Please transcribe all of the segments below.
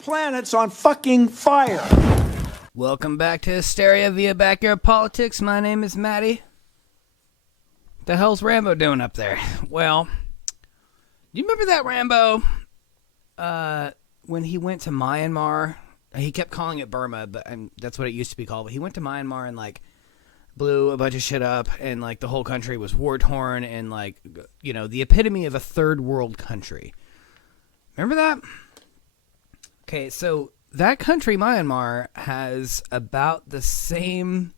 planet's on fucking fire. Welcome back to Hysteria via Backyard Politics. My name is Matty. The hell's Rambo doing up there? Well, do you remember that Rambo when he went to Myanmar? He kept calling it Burma, but that's what it used to be called. But he went to Myanmar and like blew a bunch of shit up, and like the whole country was war torn, and like, you know, the epitome of a third world country. Remember that? Okay, so that country, Myanmar, has about the same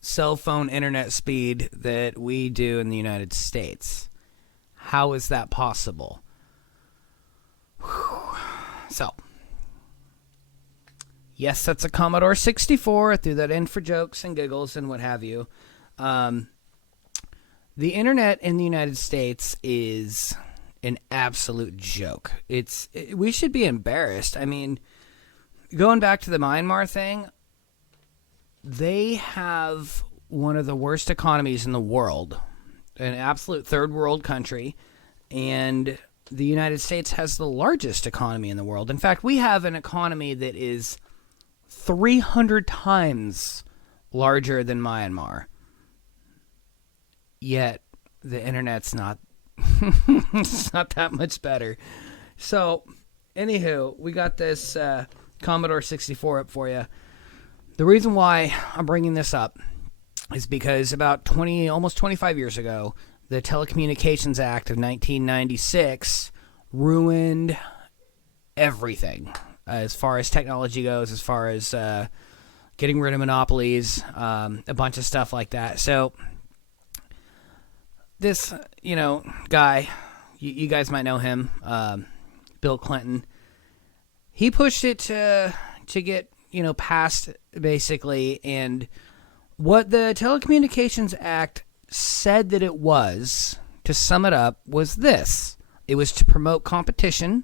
cell phone internet speed that we do in the United States. How is that possible? Whew. So, yes, that's a Commodore 64. I threw that in for jokes and giggles and what have you. The internet in the United States is an absolute joke. We should be embarrassed. I mean, going back to the Myanmar thing, they have one of the worst economies in the world, an absolute third world country, and the United States has the largest economy in the world. In fact, we have an economy that is 300 times larger than Myanmar. Yet the internet's not it's not that much better. So, anywho, we got this Commodore 64 up for you. The reason why I'm bringing this up is because about almost 25 years ago, the Telecommunications Act of 1996 ruined everything as far as technology goes, as far as getting rid of monopolies, a bunch of stuff like that. So this, guy, you guys might know him, Bill Clinton. He pushed it to get, passed, basically, and what the Telecommunications Act said that it was, to sum it up, was this. It was to promote competition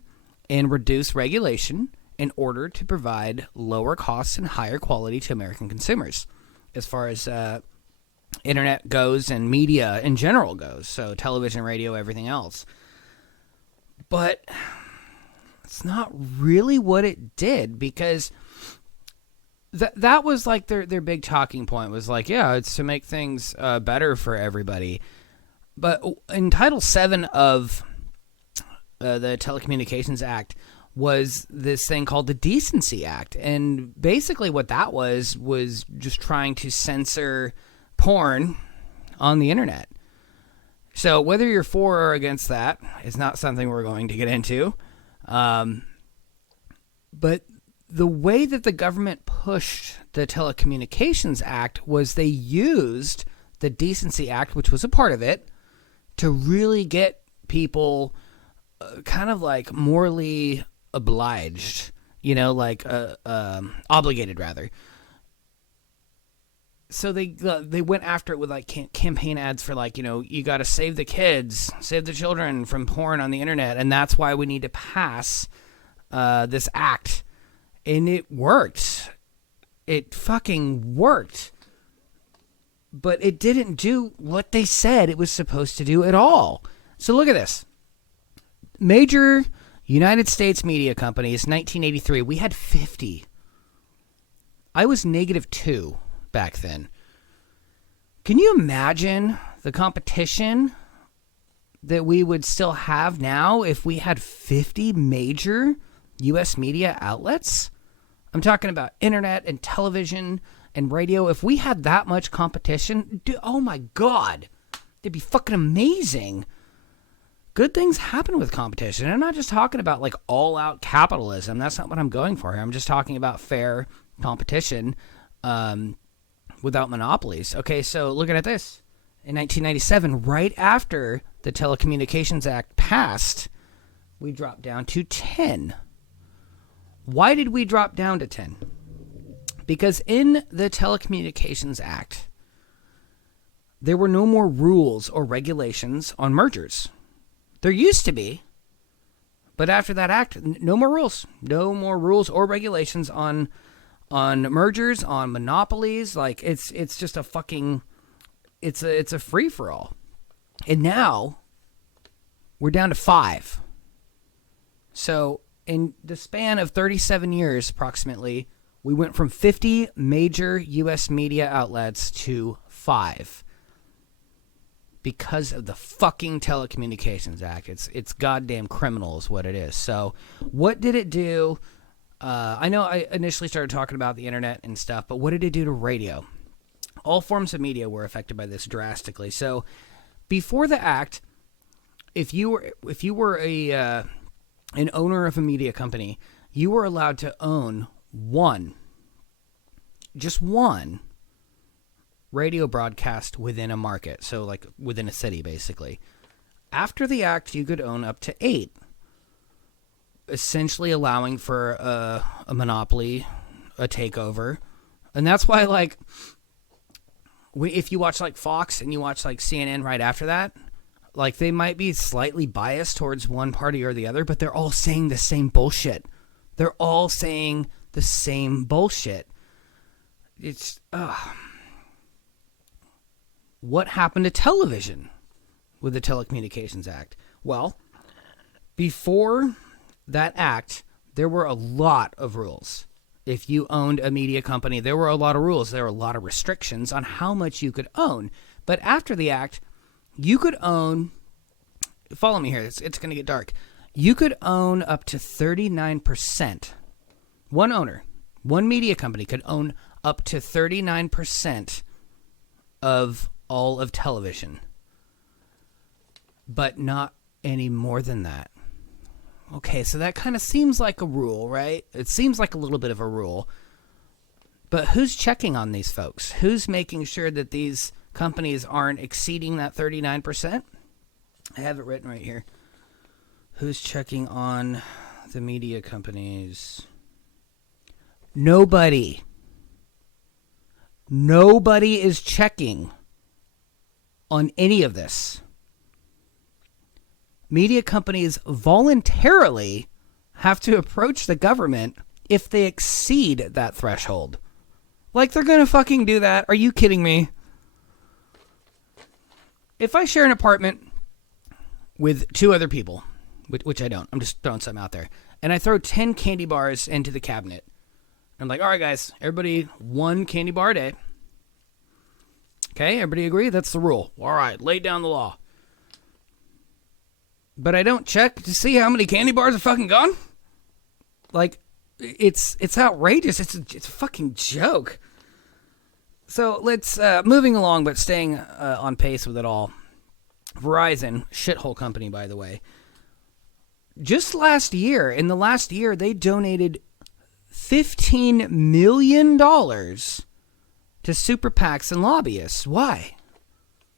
and reduce regulation in order to provide lower costs and higher quality to American consumers, as far as internet goes and media in general goes, so television, radio, everything else. But it's not really what it did, because that was like their big talking point, was like, yeah, it's to make things better for everybody. But in Title VII of the Telecommunications Act was this thing called the Decency Act. And basically what that was just trying to censor porn on the internet. So whether you're for or against that is not something we're going to get into. But the way that the government pushed the Telecommunications Act was they used the Decency Act, which was a part of it, to really get people kind of like morally obliged, obligated rather. So they went after it with like campaign ads for like, you got to save the kids, save the children from porn on the internet, and that's why we need to pass this act. And it worked. It fucking worked. But it didn't do what they said it was supposed to do at all. So look at this. Major United States media companies, 1983, we had 50. I was -2 back then. Can you imagine the competition that we would still have now if we had 50 major U.S. media outlets? I'm talking about internet and television and radio. If we had that much competition, dude, oh my God, it'd be fucking amazing. Good things happen with competition. And I'm not just talking about like all-out capitalism. That's not what I'm going for here. I'm just talking about fair competition without monopolies. Okay, so looking at this. In 1997, right after the Telecommunications Act passed, we dropped down to 10. Why did we drop down to 10? Because in the Telecommunications Act, there were no more rules or regulations on mergers. There used to be, but after that act, no more rules. No more rules or regulations on mergers, on monopolies. Like it's just a fucking it's a free for all. And now we're down to 5. So in the span of 37 years, approximately, we went from 50 major U.S. media outlets to 5 because of the fucking Telecommunications Act. It's goddamn criminal is what it is. So what did it do? I know I initially started talking about the internet and stuff, but what did it do to radio? All forms of media were affected by this drastically. So before the act, if you were an owner of a media company, you were allowed to own just one radio broadcast within a market. So like within a city, basically. After the act, you could own up to 8. Essentially allowing for a monopoly, a takeover. And that's why, like, if you watch, like, Fox and you watch, like, CNN right after that, like, they might be slightly biased towards one party or the other, but they're all saying the same bullshit. They're all saying the same bullshit. It's, what happened to television with the Telecommunications Act? Well, before that act, there were a lot of rules. If you owned a media company, there were a lot of rules. There were a lot of restrictions on how much you could own. But after the act, you could own, follow me here, it's going to get dark. You could own up to 39%. One owner, one media company could own up to 39% of all of television. But not any more than that. Okay, so that kind of seems like a rule, right? It seems like a little bit of a rule. But who's checking on these folks? Who's making sure that these companies aren't exceeding that 39%? I have it written right here. Who's checking on the media companies? Nobody. Nobody is checking on any of this. Media companies voluntarily have to approach the government if they exceed that threshold. Like, they're gonna fucking do that? Are you kidding me? If I share an apartment with 2 other people, which I don't, I'm just throwing something out there, and I throw 10 candy bars into the cabinet, I'm like, all right, guys, everybody 1 candy bar a day. Okay, everybody agree? That's the rule. All right, lay down the law. But I don't check to see how many candy bars are fucking gone? Like, it's outrageous. It's a fucking joke. So let's, moving along, but staying on pace with it all. Verizon, shithole company, by the way. Just in the last year, they donated $15 million to super PACs and lobbyists. Why?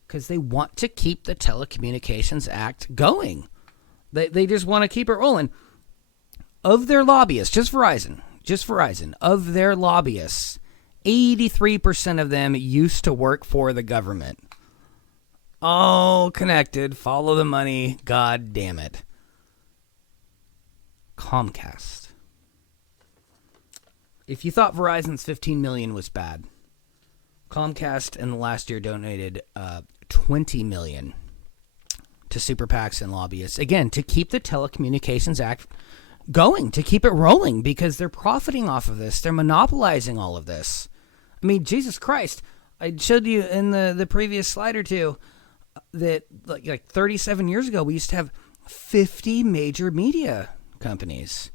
Because they want to keep the Telecommunications Act going. They just want to keep it rolling. Of their lobbyists, just Verizon, of their lobbyists, 83% of them used to work for the government. All connected, follow the money, god damn it. Comcast. If you thought Verizon's $15 million was bad, Comcast in the last year donated $20 million to super PACs and lobbyists. Again, to keep the Telecommunications Act going, to keep it rolling, because they're profiting off of this. They're monopolizing all of this. I mean, Jesus Christ. I showed you in the previous slide or two that like 37 years ago, we used to have 50 major media companies.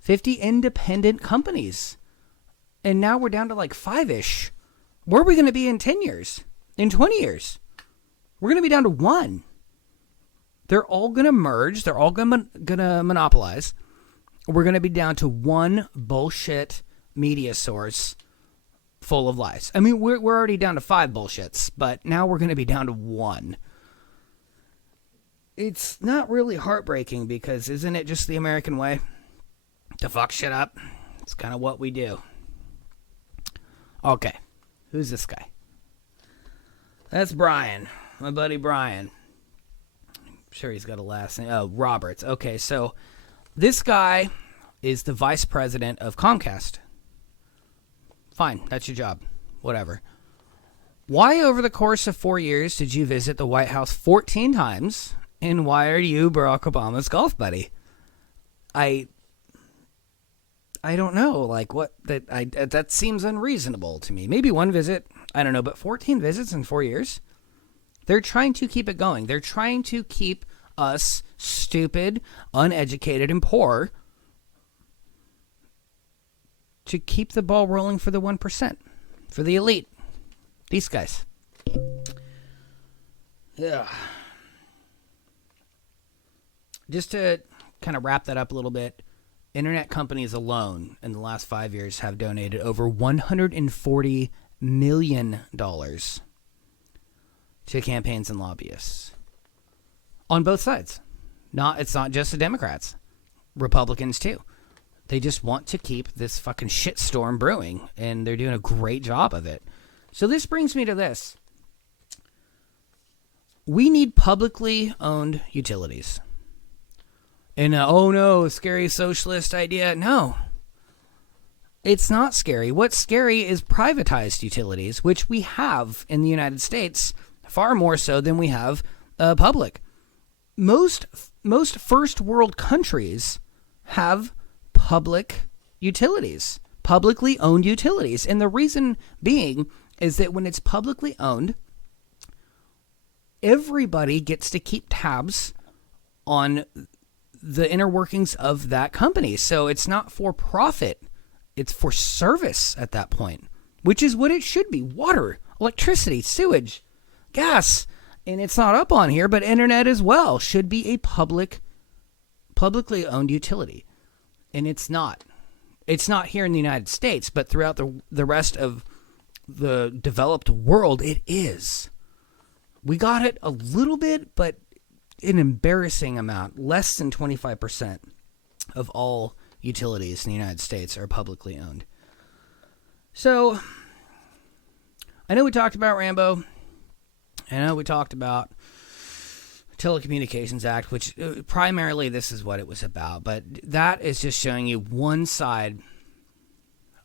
50 independent companies. And now we're down to like 5-ish. Where are we going to be in 10 years? In 20 years? We're going to be down to 1. They're all going to merge. They're all going to monopolize. We're going to be down to 1 bullshit media source full of lies. I mean, we're already down to 5 bullshits, but now we're going to be down to 1. It's not really heartbreaking because isn't it just the American way to fuck shit up? It's kind of what we do. Okay. Who's this guy? That's Brian. My buddy Brian. I'm sure he's got a last name. Oh, Roberts. Okay, so this guy is the vice president of Comcast. Fine, that's your job. Whatever. Why over the course of 4 years did you visit the White House 14 times? And why are you Barack Obama's golf buddy? I I don't know, like that seems unreasonable to me. Maybe one visit, I don't know, but 14 visits in 4 years? They're trying to keep it going. They're trying to keep us stupid, uneducated, and poor to keep the ball rolling for the 1%, for the elite. These guys. Yeah. Just to kind of wrap that up a little bit, internet companies alone in the last 5 years have donated over $140 million to campaigns and lobbyists on both sides. It's not just the Democrats, Republicans too. They just want to keep this fucking shitstorm brewing, and they're doing a great job of it. So this brings me to this. We need publicly owned utilities. And oh no, scary socialist idea. No, it's not scary. What's scary is privatized utilities, which we have in the United States far more so than we have public. Most first world countries have public utilities, publicly owned utilities. And the reason being is that when it's publicly owned, everybody gets to keep tabs on the inner workings of that company. So it's not for profit. It's for service at that point, which is what it should be. Water, electricity, sewage, gas. And it's not up on here, but internet as well should be a publicly owned utility. And it's not. It's not here in the United States, but throughout the rest of the developed world, it is. We got it a little bit, but an embarrassing amount. Less than 25% of all utilities in the United States are publicly owned. So, I know we talked about Rambo. I know we talked about Telecommunications Act, which primarily this is what it was about. But that is just showing you one side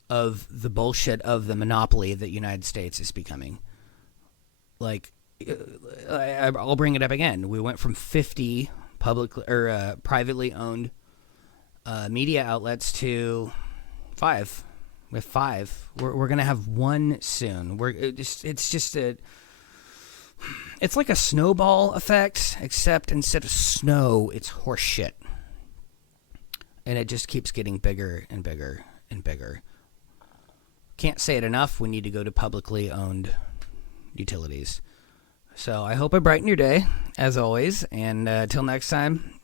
of the bullshit of the monopoly that the United States is becoming. Like, I'll bring it up again. We went from 50 privately owned media outlets to 5. We have 5. We're gonna have 1 soon. It's like a snowball effect, except instead of snow, it's horse shit, and it just keeps getting bigger and bigger and bigger. Can't say it enough. We need to go to publicly owned utilities. So I hope I brighten your day, as always, and till next time.